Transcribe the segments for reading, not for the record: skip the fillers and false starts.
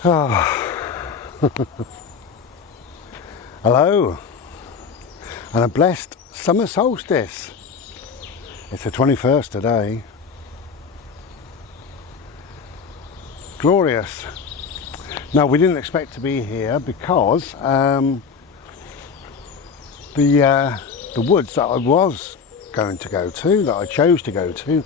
Hello, and a blessed summer solstice. It's the 21st today. Glorious. Now, we didn't expect to be here because the woods that I was going to go to, that I chose to go to,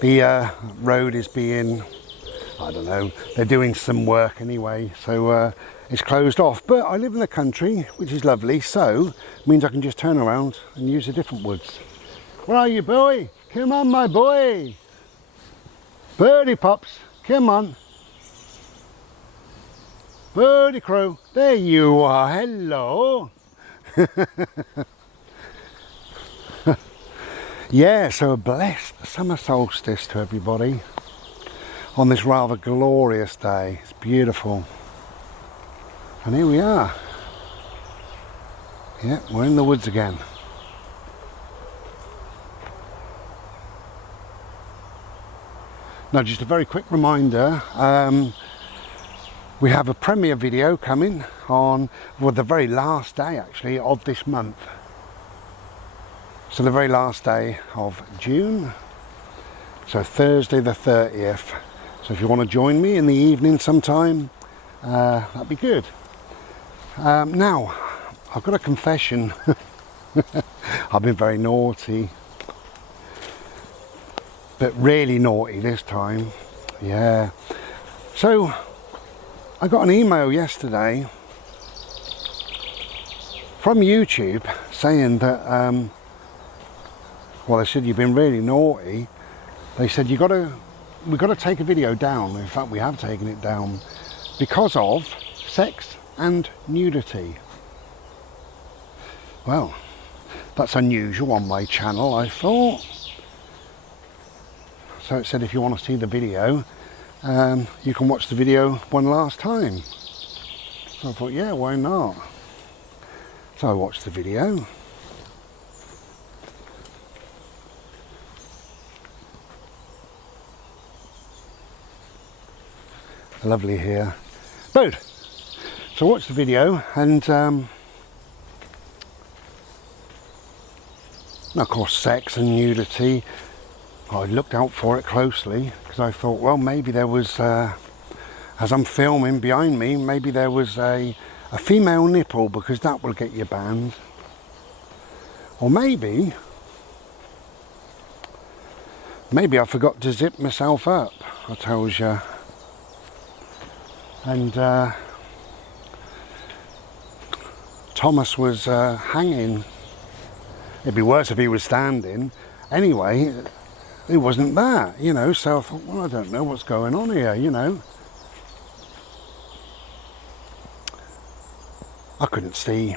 the road is being, I don't know, they're doing some work anyway, so it's closed off. But I live in the country, which is lovely, so it means I can just turn around and use a different woods. Where are you, boy? Come on, my boy. Birdie pops, come on. Birdie crow, there you are, hello. Yeah, so a blessed summer solstice to everybody on this rather glorious day. It's beautiful. And here we are. Yeah, we're in the woods again. Now, just a very quick reminder, we have a premiere video coming on, well, the very last day actually of this month. So the very last day of June, so Thursday the 30th. So if you want to join me in the evening sometime, that'd be good. Now, I've got a confession. I've been very naughty, but really naughty this time. Yeah. So I got an email yesterday from YouTube saying that well, they said you've been really naughty. They said we've got to take a video down. In fact, we have taken it down because of sex and nudity. Well, that's unusual on my channel, I thought. So it said if you want to see the video, you can watch the video one last time. So I thought, yeah, why not? So I watched the video. Lovely here. Boat. So I watched the video and of course sex and nudity. I looked out for it closely because I thought, well, maybe there was, as I'm filming behind me, maybe there was a female nipple, because that will get you banned. Or maybe I forgot to zip myself up, I tells you. And Thomas was hanging. It'd be worse if he was standing. Anyway, it wasn't that, you know, so I thought, well, I don't know what's going on here, you know. I couldn't see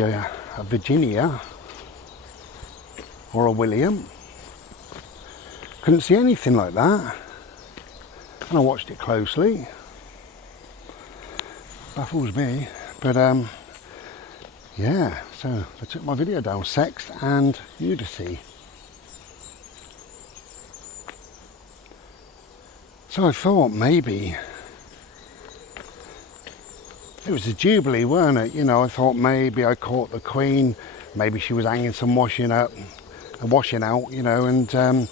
a Virginia or a William. Couldn't see anything like that. And I watched it closely. Baffles me, but yeah, so I took my video down, sex and nudity. So I thought maybe it was a Jubilee, weren't it? You know, I thought maybe I caught the Queen, maybe she was hanging some washing out, you know, and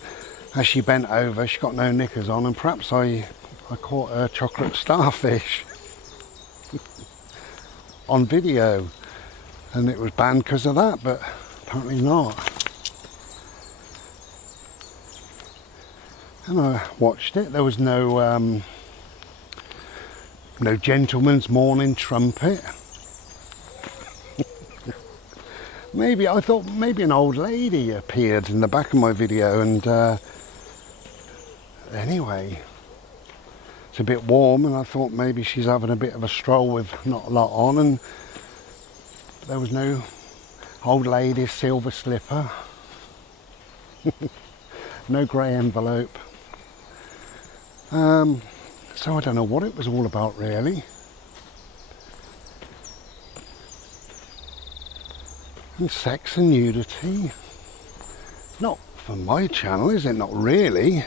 as she bent over, she got no knickers on, and perhaps I caught a chocolate starfish on video, and it was banned because of that, but apparently not. And I watched it. There was no gentleman's morning trumpet. Maybe I thought maybe an old lady appeared in the back of my video, and anyway, it's a bit warm, and I thought maybe she's having a bit of a stroll with not a lot on, and there was no old lady's silver slipper. No grey envelope. So I don't know what it was all about, really. And sex and nudity. Not for my channel, is it? Not really.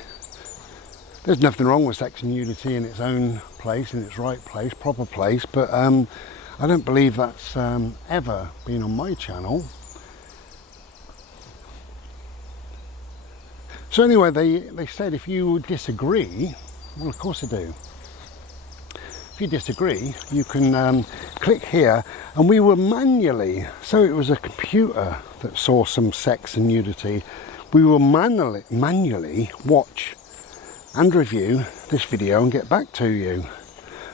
there's nothing wrong with sex and nudity in its own place, in its right place, proper place, but I don't believe that's ever been on my channel. So anyway, they said if you disagree, well, of course I do. If you disagree, you can click here, and we were manually, so it was a computer that saw some sex and nudity, we will manually watch and review this video and get back to you.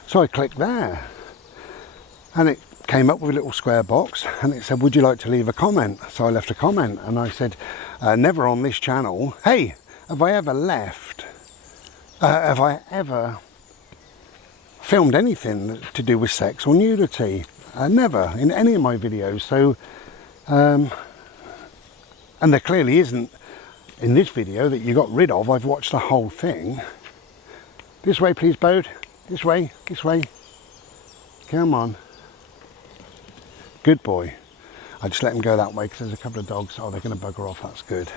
So I clicked there, and it came up with a little square box, and it said, would you like to leave a comment? So I left a comment, and I said, never on this channel. Hey, have I ever filmed anything to do with sex or nudity? Never in any of my videos. So and there clearly isn't in this video that you got rid of. I've watched the whole thing. This way please, Bode. This way, this way. Come on. Good boy. I just let him go that way because there's a couple of dogs. Oh, they're going to bugger off. That's good.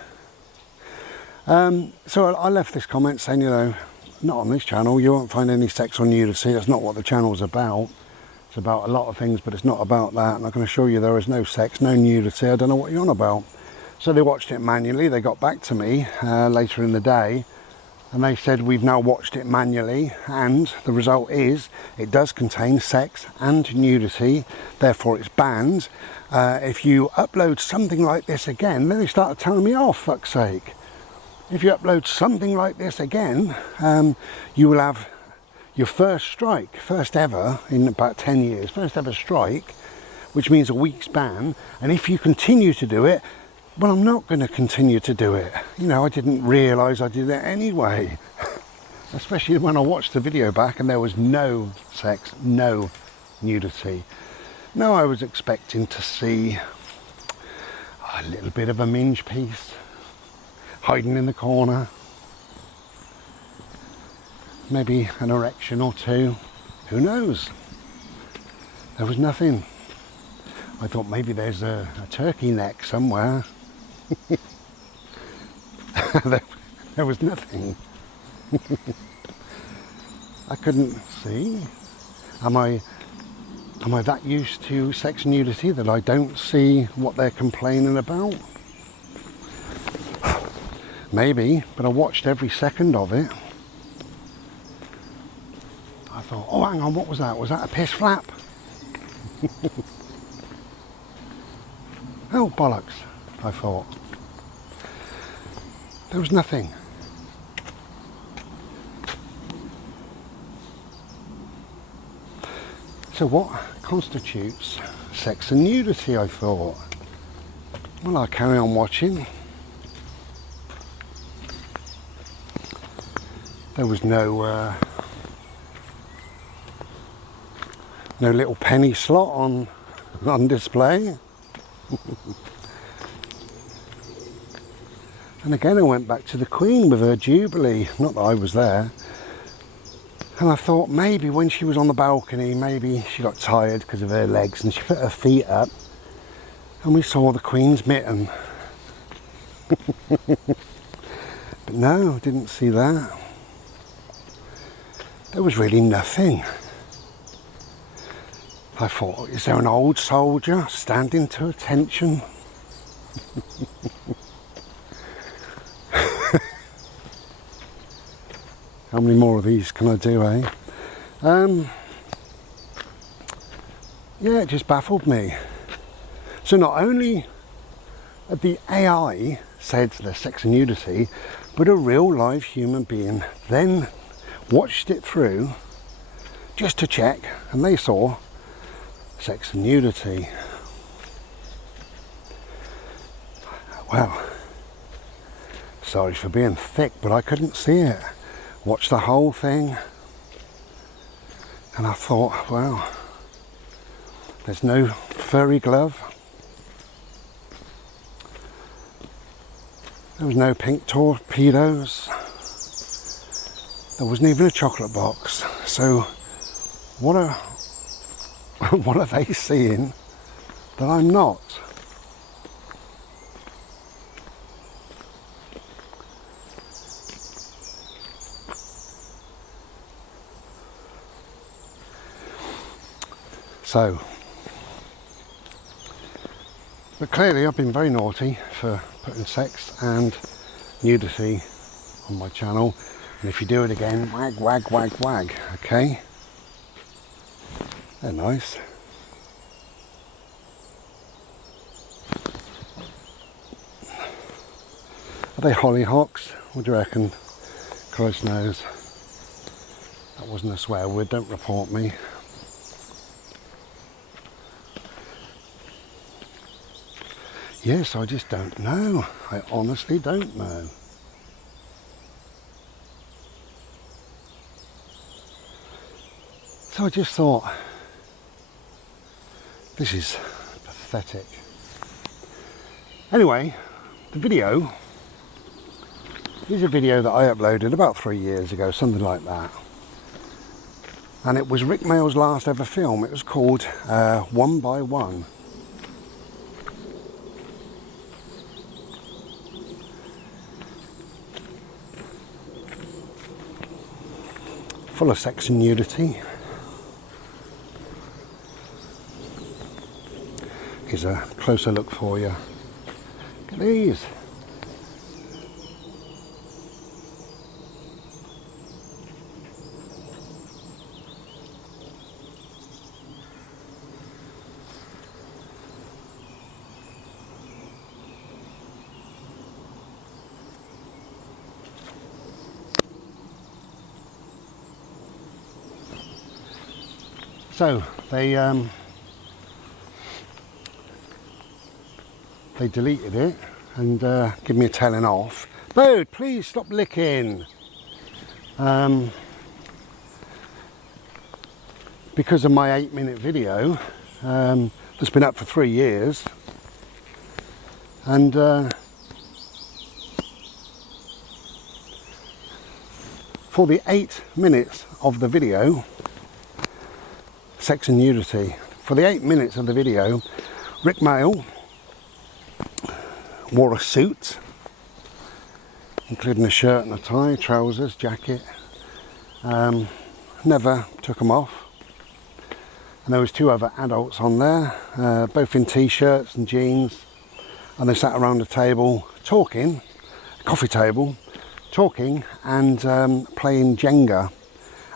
So I left this comment saying, you know, not on this channel. You won't find any sex or nudity. That's not what the channel's about. It's about a lot of things, but it's not about that. And I can assure you there is no sex, no nudity. I don't know what you're on about. So they watched it manually. They got back to me later in the day, and they said we've now watched it manually, and the result is it does contain sex and nudity, therefore it's banned. If you upload something like this again, then they started telling me, oh, fuck's sake. If you upload something like this again, you will have your first strike, first ever in about 10 years, first ever strike, which means a week's ban. And if you continue to do it, well, I'm not going to continue to do it. You know, I didn't realise I did it anyway. Especially when I watched the video back and there was no sex, no nudity. No, I was expecting to see a little bit of a minge piece hiding in the corner. Maybe an erection or two. Who knows? There was nothing. I thought maybe there's a turkey neck somewhere. there was nothing. I couldn't see. Am I that used to sex and nudity that I don't see what they're complaining about? Maybe, but I watched every second of it. I thought, oh, hang on, what was that? Was that a piss flap? Oh, bollocks, I thought. There was nothing. So what constitutes sex and nudity, I thought? Well, I'll carry on watching. There was no little penny slot on display. And again I went back to the Queen with her Jubilee, not that I was there, and I thought maybe when she was on the balcony, maybe she got tired because of her legs and she put her feet up and we saw the Queen's mitten. But no, didn't see that. There was really nothing. I thought, is there an old soldier standing to attention? How many more of these can I do, eh? Yeah, it just baffled me. So not only had the AI said there's sex and nudity, but a real live human being then watched it through just to check, and they saw sex and nudity. Well, sorry for being thick, but I couldn't see it. Watched the whole thing, and I thought, well, there's no furry glove. There was no pink torpedoes. There wasn't even a chocolate box. So what are they seeing that I'm not? So, but clearly I've been very naughty for putting sex and nudity on my channel, and if you do it again, wag, wag, wag, wag, okay? They're nice. Are they hollyhocks? What do you reckon? Christ knows. That wasn't a swear word, don't report me. Yes, I just don't know. I honestly don't know. So I just thought, this is pathetic. Anyway, the video is a video that I uploaded about 3 years ago, something like that. And it was Rick Mayall's last ever film. It was called One by One. Full of sex and nudity. Here's a closer look for you. Look at these. So they deleted it and give me a telling off. Bird, please stop licking. Because of my 8-minute video that's been up for 3 years, and for the 8 minutes of the video, sex and nudity. For the 8 minutes of the video, Rick Mayall wore a suit, including a shirt and a tie, trousers, jacket. Never took them off. And there was 2 other adults on there, both in t-shirts and jeans. And they sat around a table talking, a coffee table, talking and playing Jenga,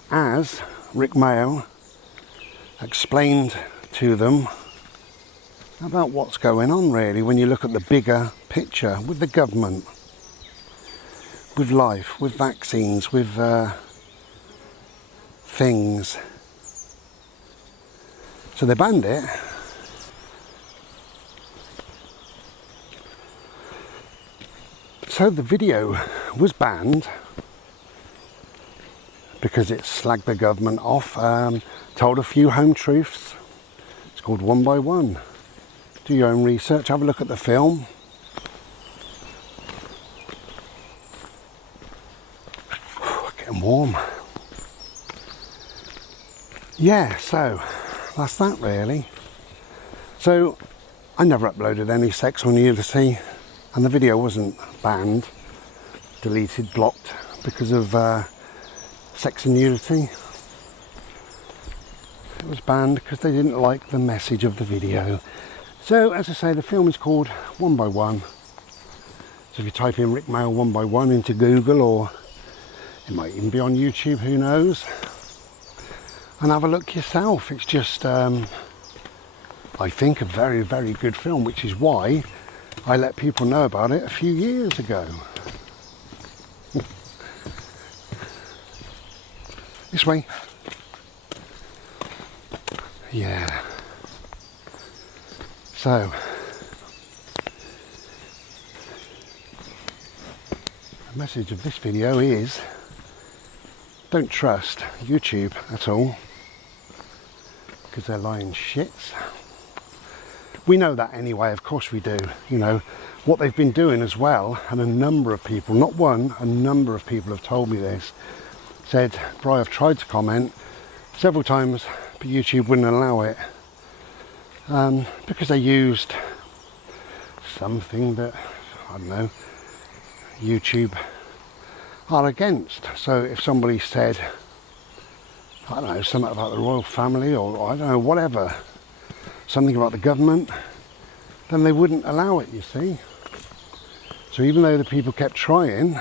as Rick Mayall explained to them about what's going on, really, when you look at the bigger picture with the government, with life, with vaccines, with things. So they banned it. So the video was banned because it slagged the government off, told a few home truths. It's called One by One. Do your own research, have a look at the film. Getting warm. Yeah, so that's that really. So I never uploaded any sex or nudity, and the video wasn't banned, deleted, blocked because of sex and nudity. It was banned because they didn't like the message of the video. So as I say, the film is called One by One. So if you type in Rick Mayall One by One into Google, or it might even be on YouTube, who knows, and have a look yourself. It's just I think a very, very good film, which is why I let people know about it a few years ago. This way. Yeah. So, the message of this video is, don't trust YouTube at all, because they're lying shits. We know that anyway, of course we do. You know, what they've been doing as well, and a number of people, not one, a number of people have told me this, said, Bri, I've tried to comment several times, but YouTube wouldn't allow it. Because they used something that, I don't know, YouTube are against. So if somebody said, I don't know, something about the royal family, or I don't know, whatever, something about the government, then they wouldn't allow it, you see. So even though the people kept trying,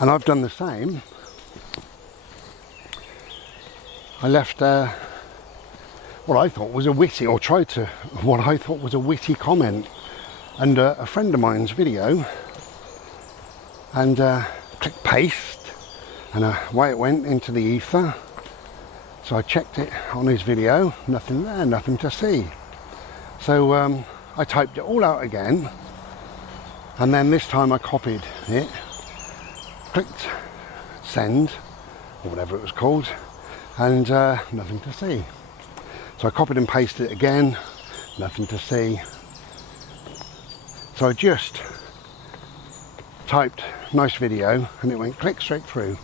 and I've done the same, I left what I thought was a witty, or tried to, what I thought was a witty comment under a friend of mine's video, and click paste, and away it went into the ether. So I checked it on his video, nothing there, nothing to see. So I typed it all out again, and then this time I copied it, clicked send, or whatever it was called, and nothing to see. So I copied and pasted it again, nothing to see. So I just typed nice video and it went click straight through.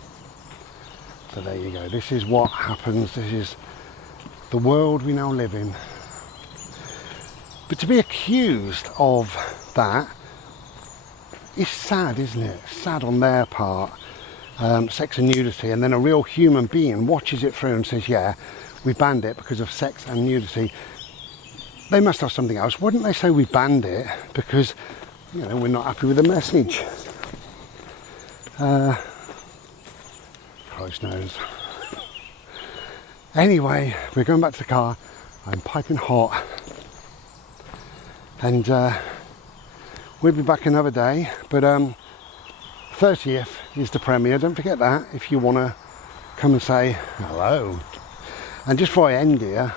So there you go, this is what happens, this is the world we now live in. But to be accused of that is sad, isn't it? Sad on their part, sex and nudity, and then a real human being watches it through and says, yeah, we banned it because of sex and nudity. They must have something else. Wouldn't they say we banned it because, you know, we're not happy with the message? Christ knows. Anyway, we're going back to the car. I'm piping hot. And we'll be back another day. But 30th is the premiere. Don't forget that if you want to come and say hello. And just before I end here,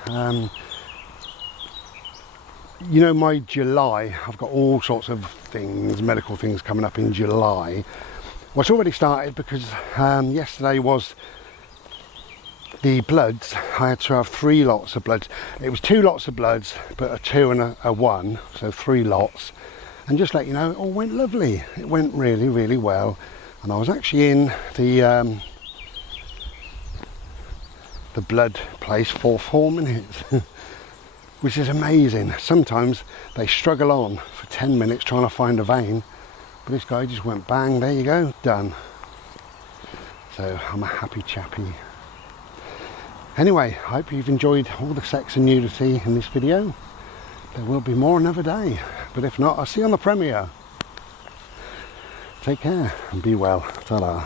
you know, my July, I've got all sorts of things, medical things coming up in July. Well, it's already started because yesterday was the bloods. I had to have 3 lots of bloods. It was 2 lots of bloods, but a 2 and a 1, so 3 lots. And just let you know, it all went lovely. It went really, really well. And I was actually in the blood place for 4 minutes, which is amazing. Sometimes they struggle on for 10 minutes trying to find a vein, but this guy just went bang, there you go, done. So I'm a happy chappy. Anyway, I hope you've enjoyed all the sex and nudity in this video. There will be more another day, but if not, I'll see you on the premiere. Take care and be well. Ta-da.